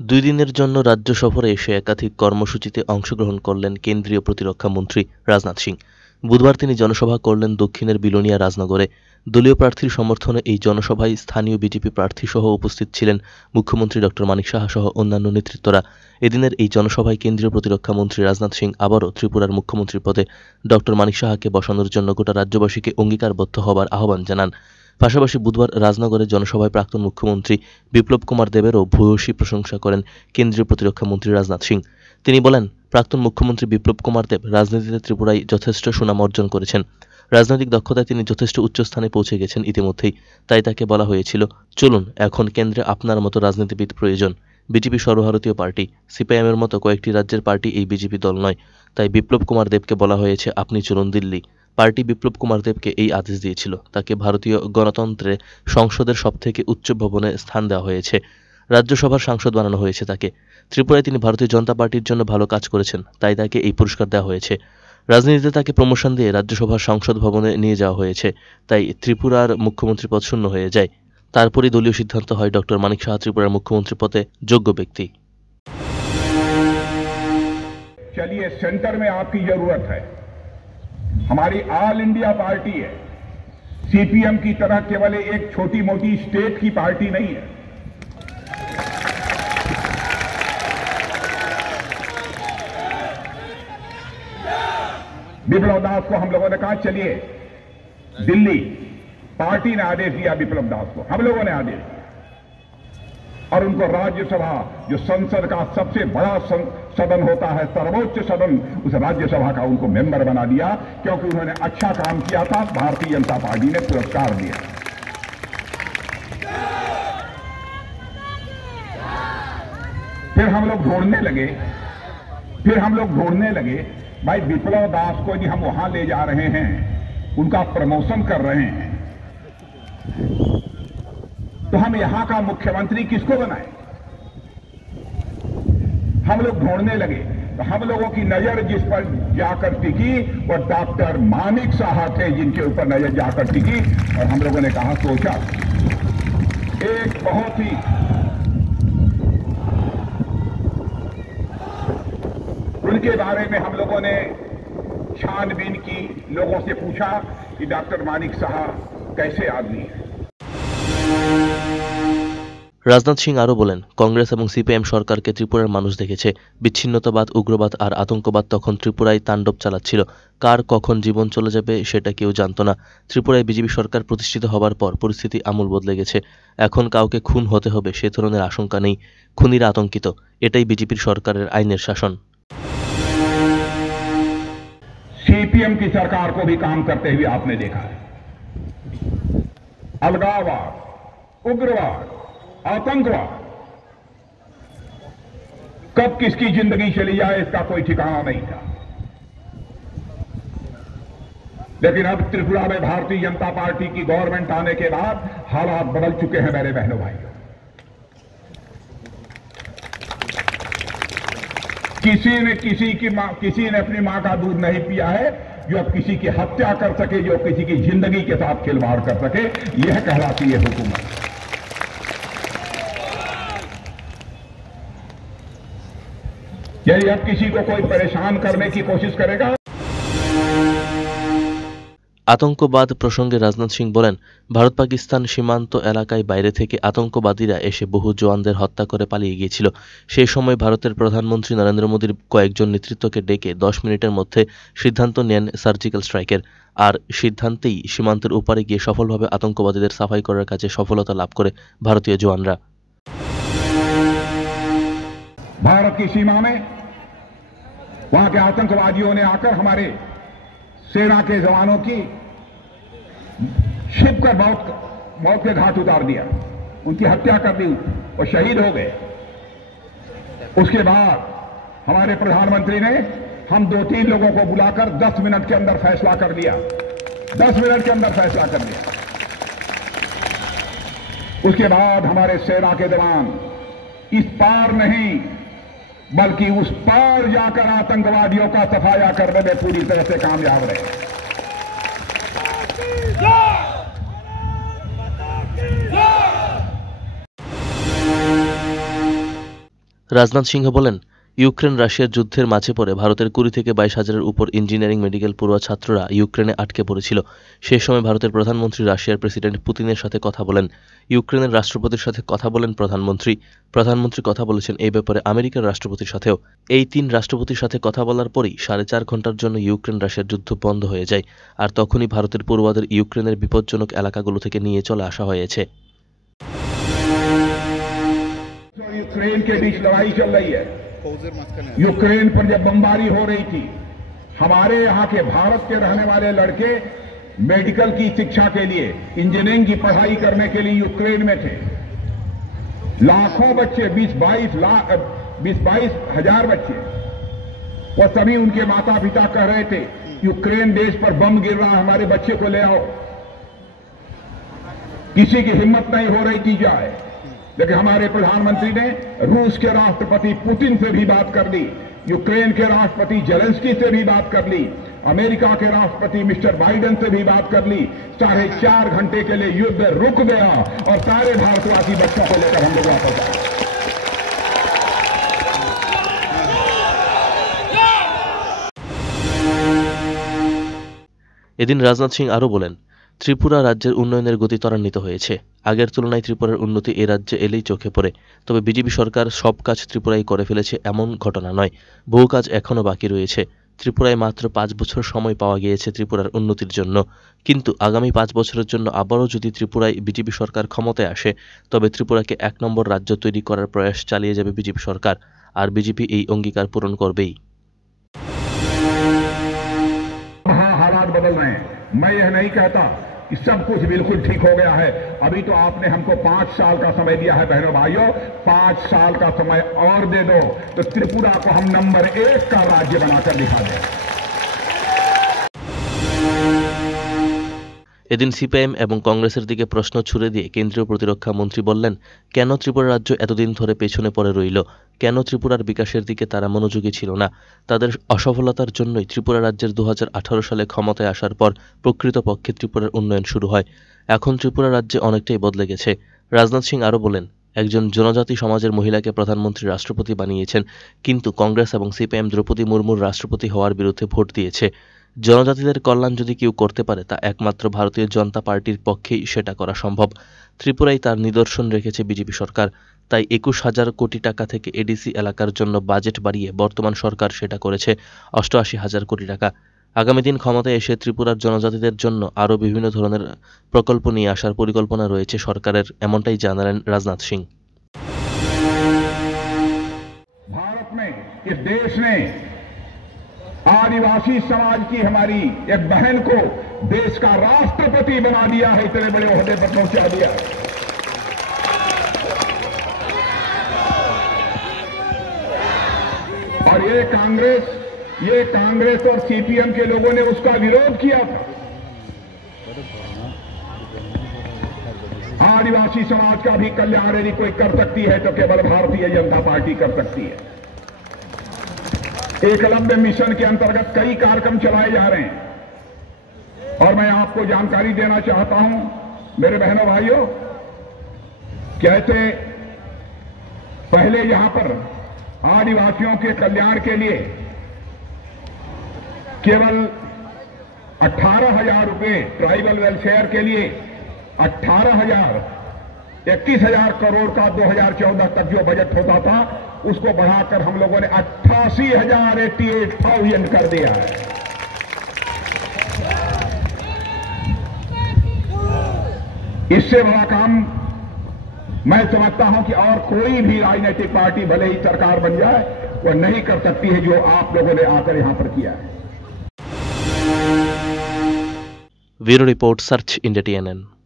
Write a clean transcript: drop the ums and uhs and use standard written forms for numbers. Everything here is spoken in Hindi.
দুই দিনের জন্য রাজ্য সফরে এসে একাধিক কর্মসূচিতে অংশগ্রহণ করলেন কেন্দ্রীয় প্রতিরক্ষা মন্ত্রী রাজনাথ সিং। বুধবার তিনি জনসভা করলেন দক্ষিণের বিলোনিয়া রাজনগরে। দলীয় প্রার্থীর সমর্থনে এই জনসভায় স্থানীয় বিজেপি প্রার্থীসহ উপস্থিত ছিলেন মুখ্যমন্ত্রী ডক্টর মানিক সাহা সহ অন্যান্য নেতৃত্বরা। এদিনের এই জনসভায় কেন্দ্রীয় প্রতিরক্ষা মন্ত্রী রাজনাথ সিং আবারও ত্রিপুরার মুখ্যমন্ত্রীর পদে ডক্টর মানিক সাহাকে বসানোর জন্য গোটা রাজ্যবাসীকে অঙ্গীকারবদ্ধ হবার আহ্বান জানান। পাশাপাশি বুধবার রাজনগরে জনসভায় প্রাক্তন মুখ্যমন্ত্রী বিপ্লব কুমার দেবেরও ভূয়সী প্রশংসা করেন কেন্দ্রীয় প্রতিরক্ষা মন্ত্রী রাজনাথ সিং। তিনি বলেন, প্রাক্তন মুখ্যমন্ত্রী বিপ্লব কুমার দেব রাজনীতিতে ত্রিপুরায় যথেষ্ট সুনাম অর্জন করেছেন। রাজনৈতিক দক্ষতায় তিনি যথেষ্ট উচ্চস্থানে পৌঁছে গেছেন ইতিমধ্যেই। তাই তাকে বলা হয়েছিল, চলুন এখন কেন্দ্রে আপনার মতো রাজনীতিবিদ প্রয়োজন। বিজেপি সর্বভারতীয় পার্টি, সিপিআইএমের মতো কয়েকটি রাজ্যের পার্টি এই বিজেপি দল নয়। তাই বিপ্লব কুমার দেবকে বলা হয়েছে, আপনি চলুন দিল্লি। পার্টি বিপ্লব কুমার দেবকে এই আদেশ দিয়েছিল। তাকে ভারতীয় গণতন্ত্রে সংসদের সবথেকে উচ্চ ভবনে স্থান দেওয়া হয়েছে। রাজ্যসভার সাংসদ বানানো হয়েছে তাকে। ত্রিপুরায় তিনি ভারতীয় জনতা পার্টির জন্য ভালো কাজ করেছেন, তাই তাকে এই পুরস্কার দেওয়া হয়েছে। রাজনীতিতে তাকে প্রমোশন দিয়ে রাজ্যসভার সংসদ ভবনে নিয়ে যাওয়া হয়েছে, তাই ত্রিপুরার মুখ্যমন্ত্রী পদ শূন্য হয়ে যায়। তারপরই দলীয় সিদ্ধান্ত হয় ডক্টর মানিক সাহা ত্রিপুরার মুখ্যমন্ত্রী পদে যোগ্য ব্যক্তি। चलिए, सेंटर में आपकी जरूरत है। हमारी ऑल इंडिया पार्टी है। सीपीएम की तरह केवल एक छोटी मोटी स्टेट की पार्टी नहीं है। विप्लव दास को हम लोगों ने कहा चलिए दिल्ली। पार्टी ने आदेश दिया विप्लव दास को, हम लोगों ने आदेश दिया और उनको राज्यसभा, जो संसद का सबसे बड़ा सदन होता है, सर्वोच्च सदन, उस राज्यसभा का उनको मेंबर बना दिया, क्योंकि उन्होंने अच्छा काम किया था। भारतीय जनता पार्टी ने पुरस्कार दिया। फिर हम लोग ढूंढने लगे भाई विप्लव दास को यदि हम वहां ले जा रहे हैं, उनका प्रमोशन कर रहे हैं, तो हम यहां का मुख्यमंत्री किसको बनाएं? हम लोग ढूंढने लगे तो हम लोगों की नजर जिस पर जाकर टिकी वो डॉक्टर मानिक साहा थे, जिनके ऊपर नजर जाकर टिकी। और हम लोगों ने कहा, सोचा, एक बहुत ही उनके बारे में हम लोगों ने छानबीन की, लोगों से पूछा कि डॉक्टर मानिक साहा कैसे आदमी है। রাজনাথ সিং আরও বলেন, কংগ্রেস এবং সিপিএম সরকারকে ত্রিপুরার মানুষ দেখেছে। বিচ্ছিন্নতাবাদ, উগ্রবাদ আর আতঙ্কবাদ তখন ত্রিপুরায় তাণ্ডব চালাচ্ছিল। কার কখন জীবন চলে যাবে সেটা কেউ জানত না। ত্রিপুরায় বিজেপি সরকার প্রতিষ্ঠিত হবার পর পরিস্থিতি আমূল বদলে গেছে। এখন কাউকে খুন হতে হবে সে ধরনের আশঙ্কা নেই। খুনিরা আতঙ্কিত। এটাই বিজেপির সরকারের আইনের শাসন। सीपीएम की सरकार को भी काम करते हुए आपने देखा है। अलगाववाद, उग्रवाद, आतंकवाद, कब किसकी जिंदगी चली जाए इसका कोई ठिकाना नहीं था। लेकिन अब त्रिपुरा में भारतीय जनता पार्टी की गवर्नमेंट आने के बाद हालात बदल चुके हैं मेरे बहनों भाइयों। किसी ने अपनी मां का दूध नहीं पिया है जो अब किसी की हत्या कर सके, जो किसी की जिंदगी के साथ खिलवाड़ कर सके। यह कहलाती है हुकूमत। यदि अब किसी को कोई परेशान करने की कोशिश करेगा। আতঙ্কবাদ প্রসঙ্গে রাজনাথ সিং বলেন, ভারত পাকিস্তান সীমান্ত এলাকায় বাইরে থেকে আতঙ্কবাদীরা এসে বহু জওয়ানদের হত্যা করে পালিয়ে গিয়েছিল। সেই সময় ভারতের প্রধানমন্ত্রী নরেন্দ্র মোদীর কয়েকজন নেতৃত্বকে ডেকে 10 মিনিটের মধ্যে সিদ্ধান্ত নেন সার্জিক্যাল স্ট্রাইকের। আর সিদ্ধান্তেই সীমান্তের ওপারে গিয়ে সফলভাবে আতঙ্কবাদীদের সাফাই করার কাজে সফলতা লাভ করে ভারতীয় জওয়ানরা। भारत की सीमा में वहां के आतंकवादियों ने आकर हमारे सेना के जवानों की छिपकर मौत के घाट उतार दिया, उनकी हत्या कर दी, वो शहीद हो गए। उसके बाद हमारे प्रधानमंत्री ने हम 2-3 लोगों को बुलाकर 10 मिनट के अंदर फैसला कर दिया। 10 मिनट के अंदर फैसला कर दिया। उसके बाद हमारे सेना के जवान इस पार नहीं बल्कि उस पार जाकर आतंकवादियों का सफाया करने में पूरी तरह से कामयाब रहे। রাজনাথ সিংহ বলেন, ইউক্রেন রাশিয়ার যুদ্ধের মাঝে পড়ে ভারতের 20 থেকে 22 হাজারের উপর ইঞ্জিনিয়ারিং মেডিকেল পড়ুয়া ছাত্ররা ইউক্রেনে আটকে পড়েছিল। সেই সময় ভারতের প্রধানমন্ত্রী রাশিয়ার প্রেসিডেন্ট পুতিনের সাথে কথা বলেন, ইউক্রেনের রাষ্ট্রপতির সাথে কথা বলেন প্রধানমন্ত্রী কথা বলেছেন এই ব্যাপারে আমেরিকার রাষ্ট্রপতির সাথেও। এই 3 রাষ্ট্রপতির সাথে কথা বলার পরেই 4.5 ঘন্টার জন্য ইউক্রেন রাশিয়ার যুদ্ধ বন্ধ হয়ে যায়, আর তখনই ভারতের পড়ুয়াদের ইউক্রেনের বিপজ্জনক এলাকাগুলো থেকে নিয়ে চলে আসা হয়েছে। यूक्रेन के बीच लड़ाई चल रही है। यूक्रेन पर जब बमबारी हो रही थी, हमारे यहाँ के भारत के रहने वाले लड़के मेडिकल की शिक्षा के लिए, इंजीनियरिंग की पढ़ाई करने के लिए यूक्रेन में थे। लाखों बच्चे, 20-22 हजार बच्चे, वो सभी उनके माता पिता कह रहे थे यूक्रेन देश पर बम गिर रहा है, हमारे बच्चे को ले आओ। किसी की हिम्मत नहीं हो रही थी जाए, लेकिन हमारे प्रधानमंत्री ने रूस के राष्ट्रपति पुतिन से भी बात कर ली, यूक्रेन के राष्ट्रपति जेलेंस्की से भी बात कर ली, अमेरिका के राष्ट्रपति मिस्टर बाइडेन से भी बात कर ली। 4.5 घंटे के लिए युद्ध रुक गया और सारे भारतवासी बच्चों को लेकर हम लोग वापस आए। এদিন রাজনাথ সিং আরও বলেন, ত্রিপুরা রাজ্যের উন্নয়নের গতি ত্বরান্বিত হয়েছে। আগের তুলনায় ত্রিপুরার উন্নতি এ রাজ্যে এলেই চোখে পড়ে। তবে বিজেপি সরকার সব কাজ ত্রিপুরায় করে ফেলেছে এমন ঘটনা নয়, বহু কাজ এখনও বাকি রয়েছে। ত্রিপুরায় মাত্র 5 বছর সময় পাওয়া গিয়েছে ত্রিপুরার উন্নতির জন্য, কিন্তু আগামী 5 বছরের জন্য আবারও যদি ত্রিপুরায় বিজেপি সরকার ক্ষমতায় আসে, তবে ত্রিপুরাকে 1 নম্বর রাজ্য তৈরি করার প্রয়াস চালিয়ে যাবে বিজেপি সরকার, আর বিজেপি এই অঙ্গীকার পূরণ করবেই। हालात बदल रहे हैं, मैं यह नहीं कहता कि सब कुछ बिल्कुल ठीक हो गया है। अभी तो आपने हमको 5 साल का समय दिया है बहनों भाइयों, 5 साल का समय और दे दो तो त्रिपुरा को हम नंबर 1 का राज्य बनाकर दिखा दें। এদিন সিপিআইএম এবং কংগ্রেসের দিকে প্রশ্ন ছুড়ে দিয়ে কেন্দ্রীয় প্রতিরক্ষা মন্ত্রী বললেন, কেন ত্রিপুরা রাজ্য এতদিন ধরে পেছনে পড়ে রইল, কেন ত্রিপুরার বিকাশের দিকে তারা মনোযোগী ছিল না। তাদের অসফলতার জন্যই ত্রিপুরা রাজ্যের 2018 সালে ক্ষমতায় আসার পর প্রকৃতপক্ষে ত্রিপুরার উন্নয়ন শুরু হয়। এখন ত্রিপুরা রাজ্যে অনেকটাই বদলে গেছে। রাজনাথ সিং আরও বলেন, একজন জনজাতি সমাজের মহিলাকে প্রধানমন্ত্রী রাষ্ট্রপতি বানিয়েছেন, কিন্তু কংগ্রেস এবং সিপিআইএম দ্রৌপদী মুর্মুর রাষ্ট্রপতি হওয়ার বিরুদ্ধে ভোট দিয়েছে। জনজাতিদের কল্যাণ যদি কেউ করতে পারে, তা একমাত্র ভারতীয় জনতা পার্টির পক্ষেই সেটা করা সম্ভব। ত্রিপুরায় তার নিদর্শন রেখেছে বিজেপি সরকার, তাই 21,000 কোটি টাকা থেকে এডিসি এলাকার জন্য বাজেট বাড়িয়ে বর্তমান সরকার সেটা করেছে 88,000 কোটি টাকা। আগামী দিন ক্ষমতায় এসে ত্রিপুরার জনজাতিদের জন্য আরও বিভিন্ন ধরনের প্রকল্প নিয়ে আসার পরিকল্পনা রয়েছে সরকারের, এমনটাই জানালেন রাজনাথ সিং। भारत में, इस देश ने आदिवासी समाज की हमारी एक बहन को देश का राष्ट्रपति बना दिया है, इतने बड़े ओहदे पर पहुंचा दिया। और ये कांग्रेस और सीपीएम के लोगों ने उसका विरोध किया था। आदिवासी समाज का भी कल्याण यदि कोई कर सकती है तो केवल भारतीय जनता पार्टी कर सकती है। एकलव्य मिशन के अंतर्गत कई कार्यक्रम चलाए जा रहे हैं और मैं आपको जानकारी देना चाहता हूं मेरे बहनों भाइयों, कैसे पहले यहां पर आदिवासियों के कल्याण के लिए केवल 18,000 रुपए, ट्राइबल वेलफेयर के लिए 18,000, 21,000 करोड़ का 2014 तक जो बजट होता था, उसको बढ़ाकर हम लोगों ने 88,000 कर दिया है। इससे बड़ा काम मैं समझता हूं कि और कोई भी राजनीतिक पार्टी भले ही सरकार बन जाए, वो नहीं कर सकती है जो आप लोगों ने आकर यहां पर किया है। Bureau report, search India TNN।